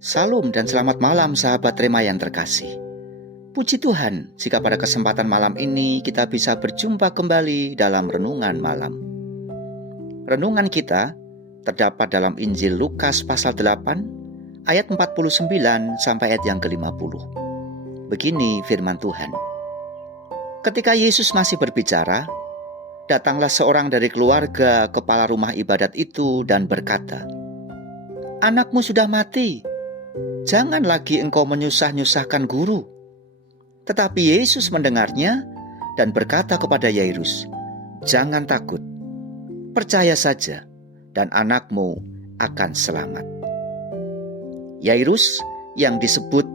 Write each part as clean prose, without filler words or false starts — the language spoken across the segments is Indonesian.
Salam dan selamat malam sahabat Rema yang terkasih. Puji Tuhan jika pada kesempatan malam ini kita bisa berjumpa kembali dalam Renungan Malam. Renungan kita terdapat dalam Injil Lukas pasal 8 ayat 49 sampai ayat yang ke-50. Begini firman Tuhan. Ketika Yesus masih berbicara, datanglah seorang dari keluarga kepala rumah ibadat itu dan berkata, "Anakmu sudah mati. Jangan lagi engkau menyusah-nyusahkan guru." Tetapi Yesus mendengarnya dan berkata kepada Yairus, "Jangan takut, percaya saja dan anakmu akan selamat." Yairus yang disebut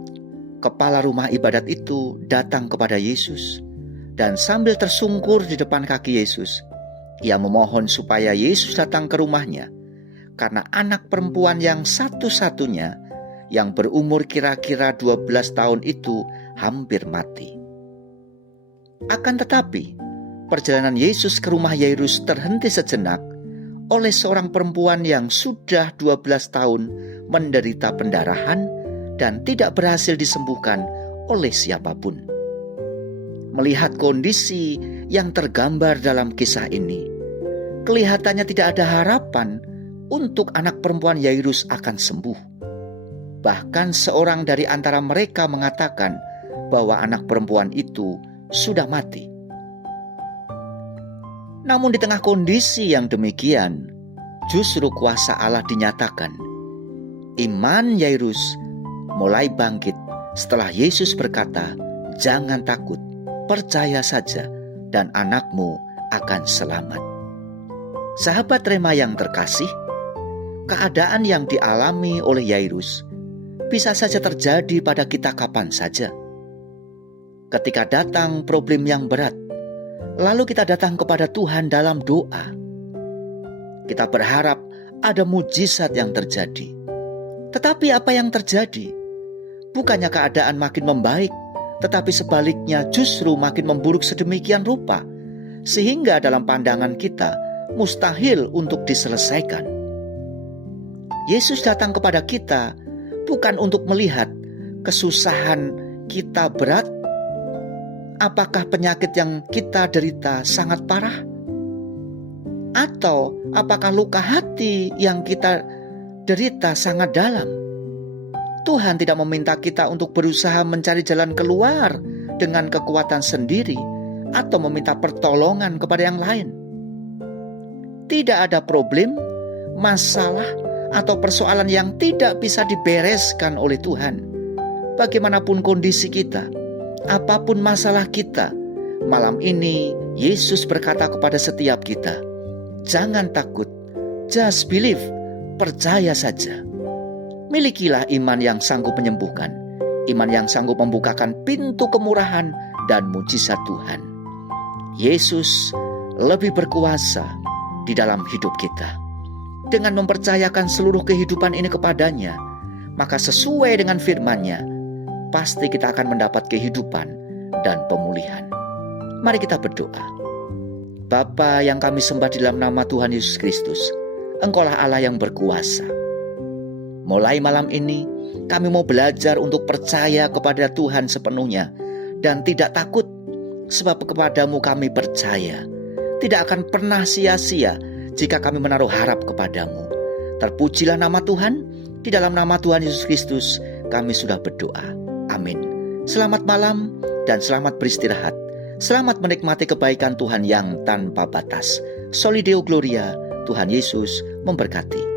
kepala rumah ibadat itu datang kepada Yesus dan sambil tersungkur di depan kaki Yesus, ia memohon supaya Yesus datang ke rumahnya karena anak perempuan yang satu-satunya yang berumur kira-kira 12 tahun itu hampir mati. Akan tetapi, perjalanan Yesus ke rumah Yairus terhenti sejenak oleh seorang perempuan yang sudah 12 tahun menderita pendarahan dan tidak berhasil disembuhkan oleh siapapun. Melihat kondisi yang tergambar dalam kisah ini, kelihatannya tidak ada harapan untuk anak perempuan Yairus akan sembuh. Bahkan seorang dari antara mereka mengatakan bahwa anak perempuan itu sudah mati. Namun di tengah kondisi yang demikian, justru kuasa Allah dinyatakan. Iman Yairus mulai bangkit setelah Yesus berkata, "Jangan takut, percaya saja dan anakmu akan selamat." Sahabat Rema yang terkasih, keadaan yang dialami oleh Yairus bisa saja terjadi pada kita kapan saja. Ketika datang problem yang berat, lalu kita datang kepada Tuhan dalam doa. Kita berharap ada mujizat yang terjadi. Tetapi apa yang terjadi? Bukannya keadaan makin membaik, tetapi sebaliknya justru makin memburuk sedemikian rupa, sehingga dalam pandangan kita mustahil untuk diselesaikan. Yesus datang kepada kita bukan untuk melihat kesusahan kita berat. Apakah penyakit yang kita derita sangat parah? Atau apakah luka hati yang kita derita sangat dalam? Tuhan tidak meminta kita untuk berusaha mencari jalan keluar dengan kekuatan sendiri atau meminta pertolongan kepada yang lain. Tidak ada problem, masalah, atau persoalan yang tidak bisa dibereskan oleh Tuhan. Bagaimanapun kondisi kita, apapun masalah kita, malam ini Yesus berkata kepada setiap kita, "Jangan takut, just believe, percaya saja." Milikilah iman yang sanggup menyembuhkan, iman yang sanggup membukakan pintu kemurahan dan mujizat Tuhan. Yesus lebih berkuasa di dalam hidup kita. Dengan mempercayakan seluruh kehidupan ini kepadanya, maka sesuai dengan firman-Nya, pasti kita akan mendapat kehidupan dan pemulihan. Mari kita berdoa. Bapa yang kami sembah di dalam nama Tuhan Yesus Kristus, Engkaulah Allah yang berkuasa. Mulai malam ini, kami mau belajar untuk percaya kepada Tuhan sepenuhnya dan tidak takut, sebab kepadamu kami percaya. Tidak akan pernah sia-sia jika kami menaruh harap kepadamu. Terpujilah nama Tuhan. Di dalam nama Tuhan Yesus Kristus kami sudah berdoa. Amin. Selamat malam dan selamat beristirahat. Selamat menikmati kebaikan Tuhan yang tanpa batas. Soli Deo Gloria. Tuhan Yesus memberkati.